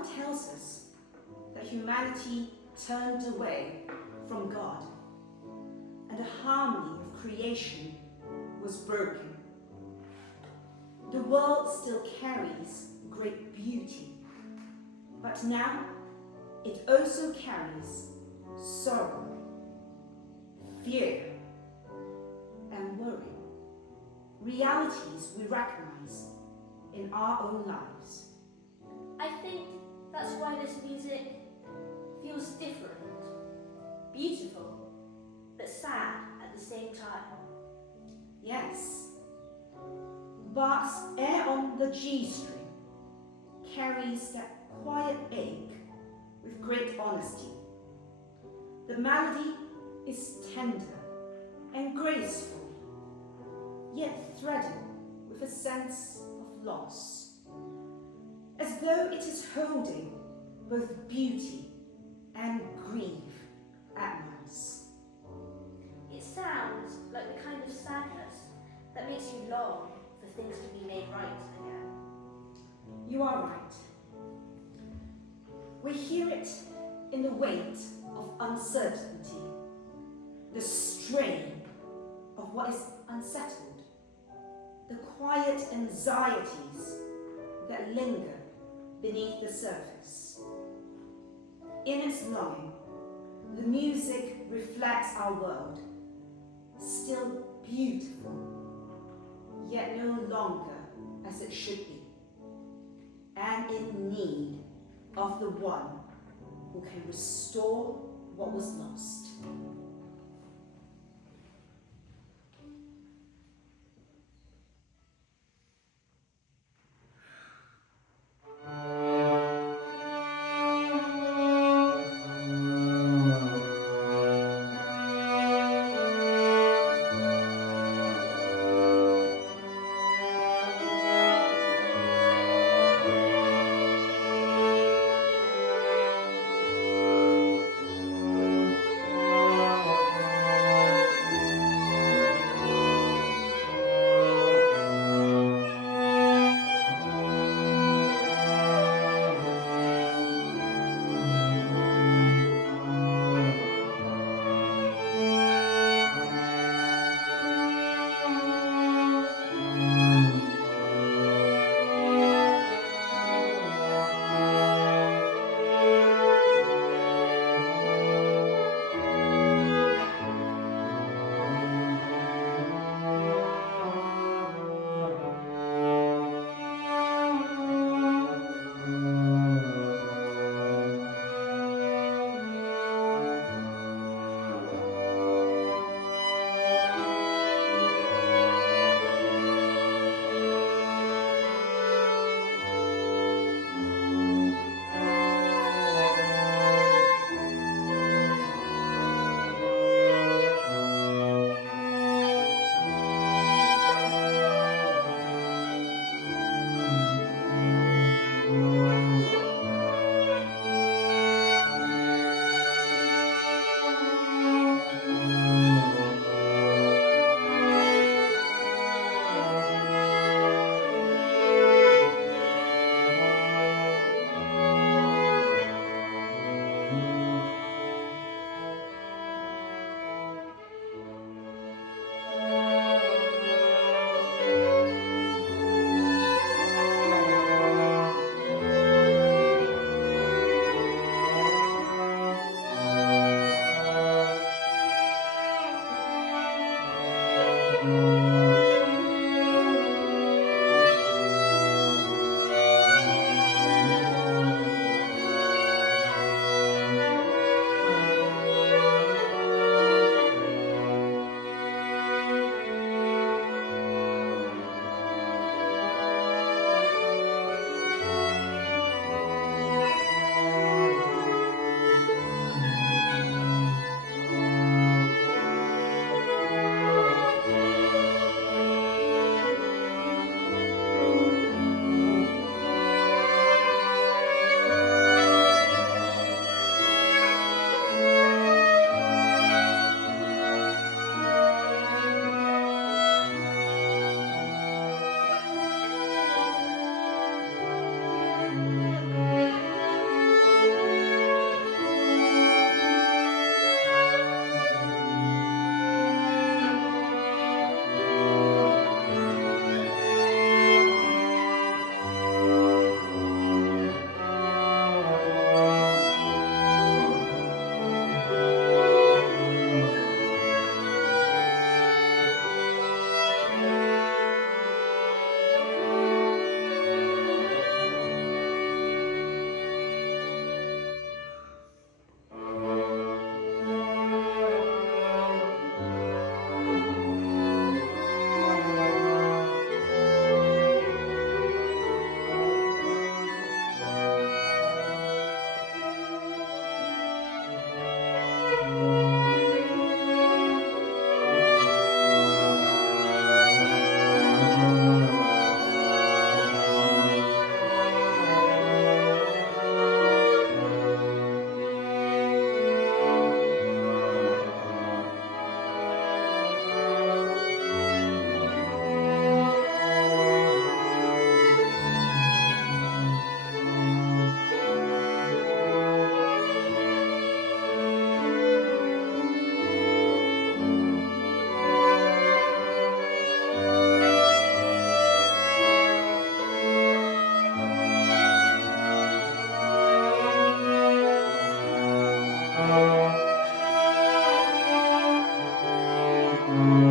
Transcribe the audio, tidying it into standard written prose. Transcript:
Bible tells us that humanity turned away from God, and the harmony of creation was broken. The world still carries great beauty, but now it also carries sorrow, fear, and worry, realities we recognize in our own lives. I think that's why this music feels different, beautiful, but sad at the same time. Yes, Bach's Air on the G string carries that quiet ache with great honesty. The melody is tender and graceful, yet threaded with a sense of loss, as though it is holding both beauty and grief at once. It sounds like the kind of sadness that makes you long for things to be made right again. You are right. We hear it in the weight of uncertainty, the strain of what is unsettled, the quiet anxieties that linger beneath the surface. In its longing, the music reflects our world, still beautiful, yet no longer as it should be, and in need of the one who can restore what was lost. Thank